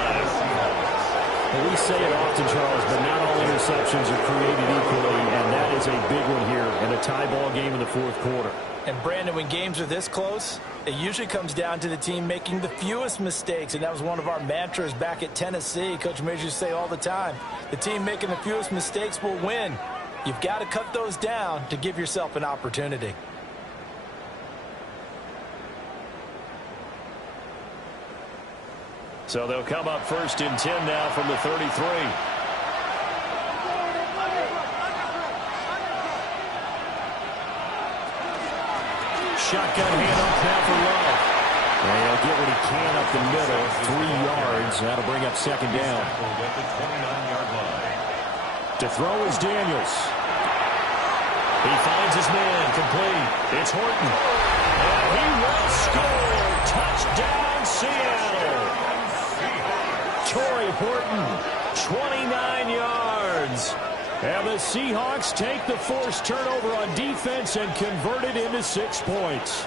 Well, we say it often, Charles, but not all interceptions are created equally, and that is a big one here in a tie ball game in the 4th quarter. And, Brandon, when games are this close, it usually comes down to the team making the fewest mistakes, and that was one of our mantras back at Tennessee. Coach Majors used to say all the time, the team making the fewest mistakes will win. You've got to cut those down to give yourself an opportunity. So they'll come up 1st and 10 now from the 33. Shotgun handoff now for Love. And he'll get what he can up the middle, 3 yards. That'll bring up 2nd down. At the 29-yard line. To throw is Daniels. He finds his man complete. It's Horton. And he will score. Touchdown, Seattle. Torrey Horton, 29 yards. And the Seahawks take the forced turnover on defense and convert it into 6 points.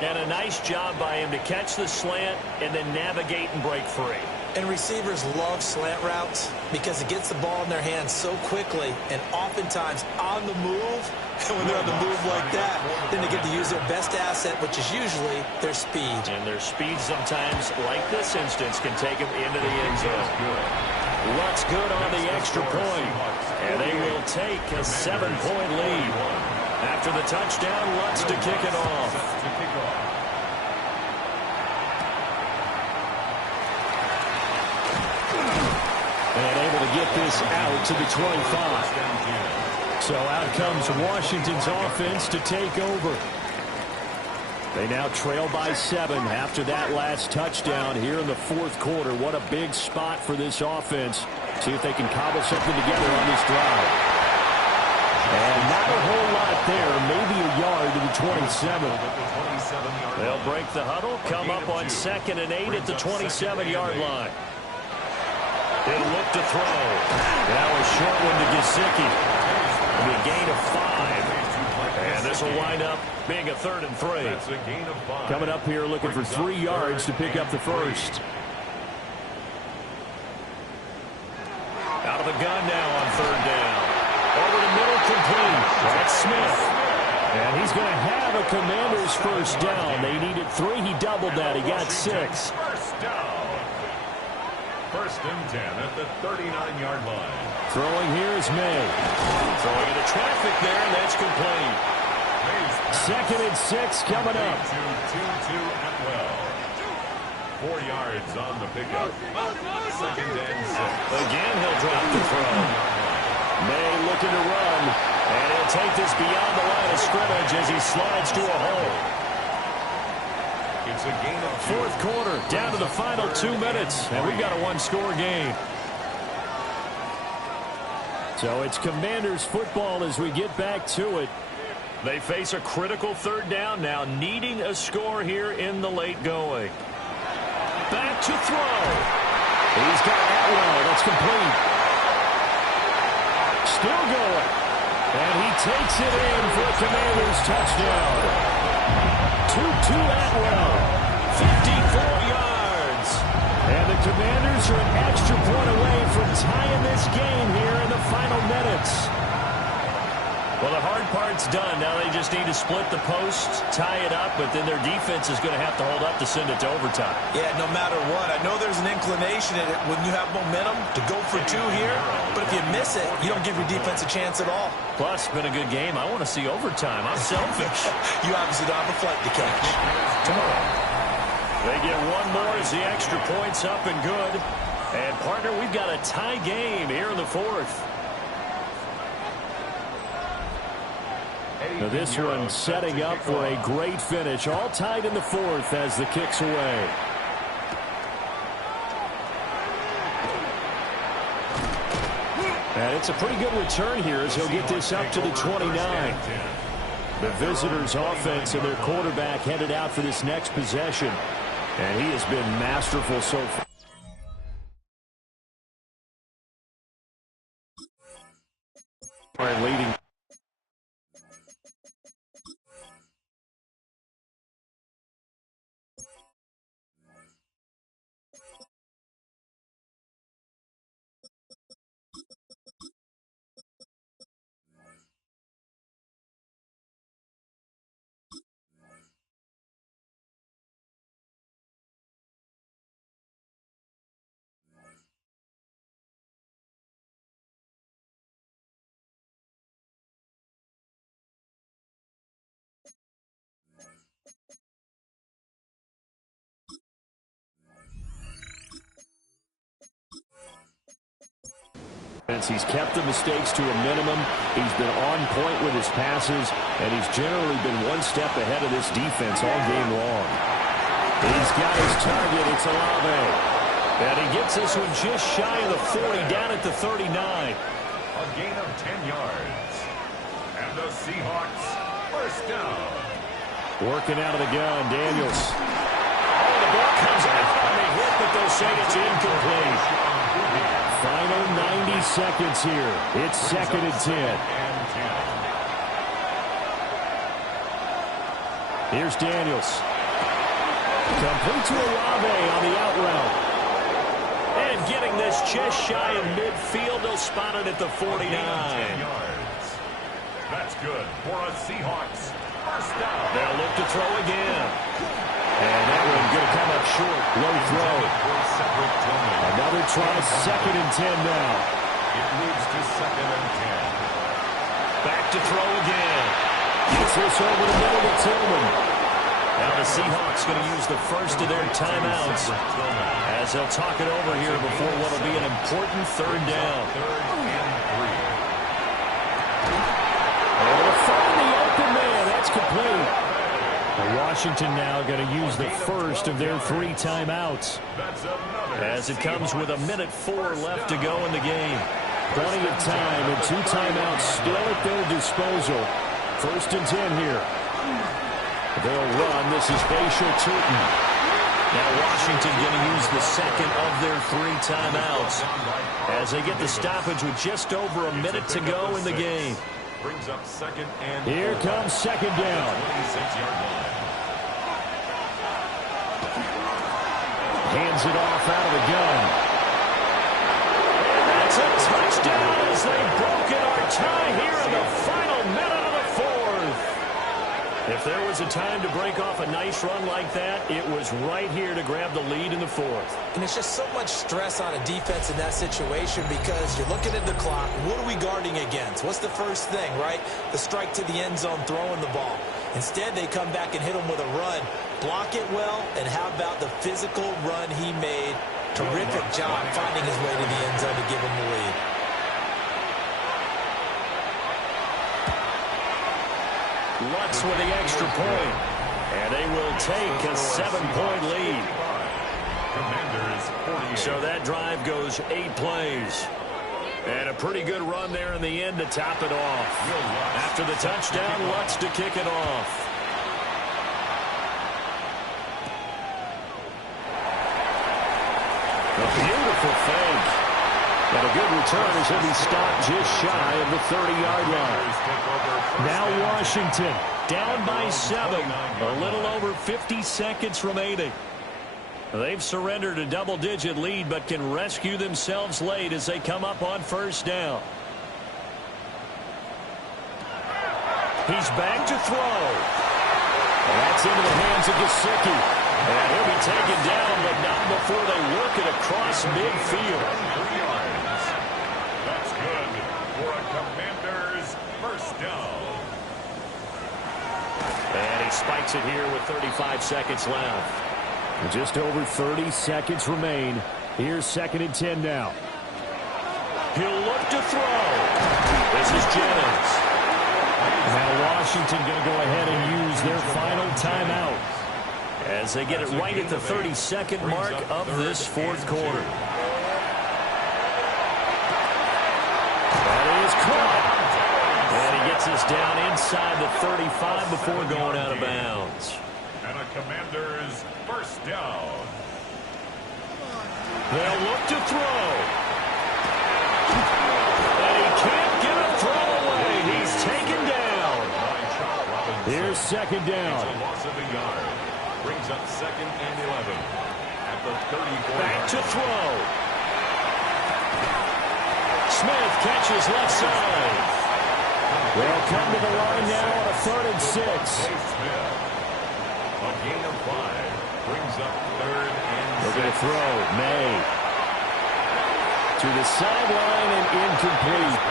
And a nice job by him to catch the slant and then navigate and break free. And receivers love slant routes because it gets the ball in their hands so quickly and oftentimes on the move. And when they're on the move like that, then they get to use their best asset, which is usually their speed. And their speed sometimes, like this instance, can take them into the end zone. Luck's good on the extra point. And they will take a 7-point lead. After the touchdown, Lutz to kick it off. And able to get this out to the 25. So out comes Washington's offense to take over. They now trail by 7 after that last touchdown here in the 4th quarter. What a big spot for this offense. See if they can cobble something together on this drive. And not a whole lot there, maybe a yard to the 27. They'll break the huddle, come up on 2nd and 8 at the 27-yard line. He'll look to throw. Now a short one to Gesicki. It'll be a gain of 5. And this will wind up being a 3rd and 3. That's a gain of 5. Coming up here looking for 3 yards to pick up the first. Out of the gun now on 3rd down. Over the middle, complete. That's Smith. And he's going to have a Commander's first down. They needed 3. He doubled that. He got 6. First down. 1st and 10 at the 39-yard line. Throwing here is May. Throwing into traffic there, and that's complete. 2nd and 6 coming up. 2-2 Atwell. 4 yards on the pickup. 2nd and 6. Again, he'll drop the throw. May looking to run. And he'll take this beyond the line of scrimmage as he slides to a hole. It's a gain of 2. 4th quarter, down to the final 2 minutes. And we've got a 1-score game. So it's Commanders football as we get back to it. They face a critical 3rd down now, needing a score here in the late going. Back to throw. He's got Atwell. That's complete. Still going. And he takes it in for a Commanders touchdown. 2-2 Atwell. 54 yards. And the Commanders are an extra point away from tying this game here in the final minutes. Well, the hard part's done. Now they just need to split the posts, tie it up, but then their defense is going to have to hold up to send it to overtime. Yeah, no matter what. I know there's an inclination in it when you have momentum to go for two here, but if you miss it, you don't give your defense a chance at all. Plus, been a good game. I want to see overtime. I'm selfish. You obviously don't have a flight to catch. They get one more as the extra point's up and good. And, partner, we've got a tie game here in the fourth. Now this one setting up for a great finish. All tied in the fourth as the kick's away. And it's a pretty good return here as he'll get this up to the 29. The visitors' offense and their quarterback headed out for this next possession. And he has been masterful so far. Leading. He's kept the mistakes to a minimum. He's been on point with his passes, and he's generally been one step ahead of this defense all game long. He's got his target. It's Olave. And he gets this one just shy of the 40, down at the 39. A gain of 10 yards. And the Seahawks first down. Working out of the gun, Daniels. Oh, the ball comes out on the hit, but they'll say it's incomplete. Final 90 seconds here. It's second and 10. Here's Daniels. Complete to Olave on the out route. And getting this just shy of midfield. They'll spot it at the 49. 10 yards. That's good for a Seahawks first down. They'll look to throw again. And that one going to come up short. Low throw. Another try, second and 10 now. It moves to second and 10. Back to throw again. Gets this over the middle to Tillman. Now the Seahawks going to use the first of their timeouts as they'll talk it over here before what will be an important third down. And they'll find the open man. That's complete. Washington now going to use the first of their 3 timeouts as it comes with 1:04 left to go in the game. Plenty of time and 2 timeouts still at their disposal. First and 10 here. They'll run. This is Facial Turton. Now Washington going to use the second of their 3 timeouts as they get the stoppage with just over a minute to go in the game. Brings up second and here comes second down. 26-yard line. Hands it off out of the gun. And that's a touchdown as they've broken our tie here in the final minute of the fourth. If there was a time to break off a nice run like that, it was right here to grab the lead in the fourth. And it's just so much stress on a defense in that situation because you're looking at the clock. What are we guarding against? What's the first thing, right? The strike to the end zone, throwing the ball. Instead, they come back and hit him with a run. Block it well, and how about the physical run he made? Terrific job finding his way to the end zone to give him the lead. Lutz with the extra point. And they will take a 7-point lead. So that drive goes 8 plays. And a pretty good run there in the end to top it off. After the touchdown, Lutz to kick it off. A beautiful fake. And a good return as he'll be stopped just shy of the 30-yard line. Now Washington down by 7. A little over 50 seconds remaining. They've surrendered a double-digit lead but can rescue themselves late as they come up on first down. He's back to throw. And that's into the hands of Gesicki. And he'll be taken down, but not before they work it across midfield. 3 yards. That's good for a Commanders first down. And he spikes it here with 35 seconds left. Just over 30 seconds remain. Here's 2nd and 10 now. He'll look to throw. This is Jennings. Now Washington going to go ahead and use their final timeout as they get it right at the 32nd mark of this 4th quarter. That is caught. And he gets us down inside the 35 before going out of bounds. And a Commanders first down. They'll look to throw. And he can't get a throw away. He's taken down. Here's 2nd down. It's a loss of a yard. Brings up 2nd and 11 at the 34. Back to throw. Smith catches left side. They'll come to the line now on a 3rd and 6. Smith. A gain of 5 brings up 3rd and 6. They're going to throw. May. To the sideline and incomplete.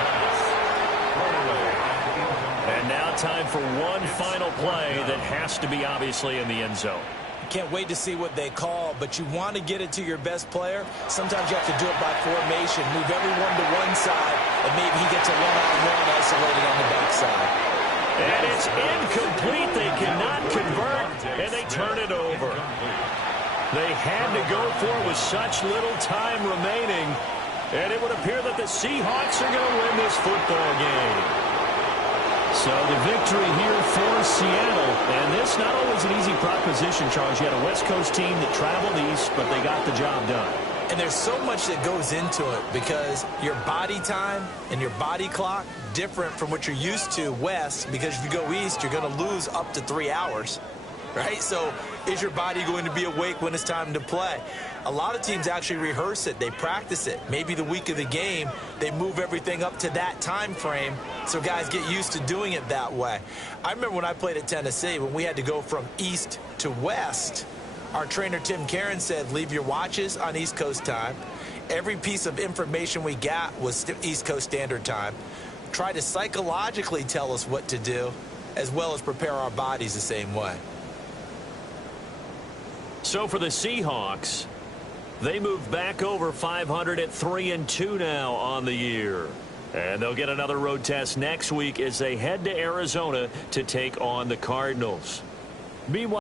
And now time for one final play that has to be obviously in the end zone. Can't wait to see what they call, but you want to get it to your best player. Sometimes you have to do it by formation. Move everyone to one side, and maybe he gets a one-on-one isolated on the backside. And it's incomplete. They cannot convert, and they turn it over. They had to go for it with such little time remaining, and it would appear that the Seahawks are going to win this football game. So the victory here for Seattle, and this not always an easy proposition, Charles. You had a West Coast team that traveled east, but they got the job done. And there's so much that goes into it because your body time and your body clock different from what you're used to west, because if you go east, you're going to lose up to 3 hours, right? So is your body going to be awake when it's time to play? A lot of teams actually rehearse it. They practice it. Maybe the week of the game, they move everything up to that time frame so guys get used to doing it that way. I remember when I played at Tennessee, when we had to go from east to west, our trainer Tim Karen said, leave your watches on East Coast time. Every piece of information we got was East Coast Standard Time. Try to psychologically tell us what to do, as well as prepare our bodies the same way. So for the Seahawks, they move back over 500 at 3-2 now on the year. And they'll get another road test next week as they head to Arizona to take on the Cardinals. Meanwhile,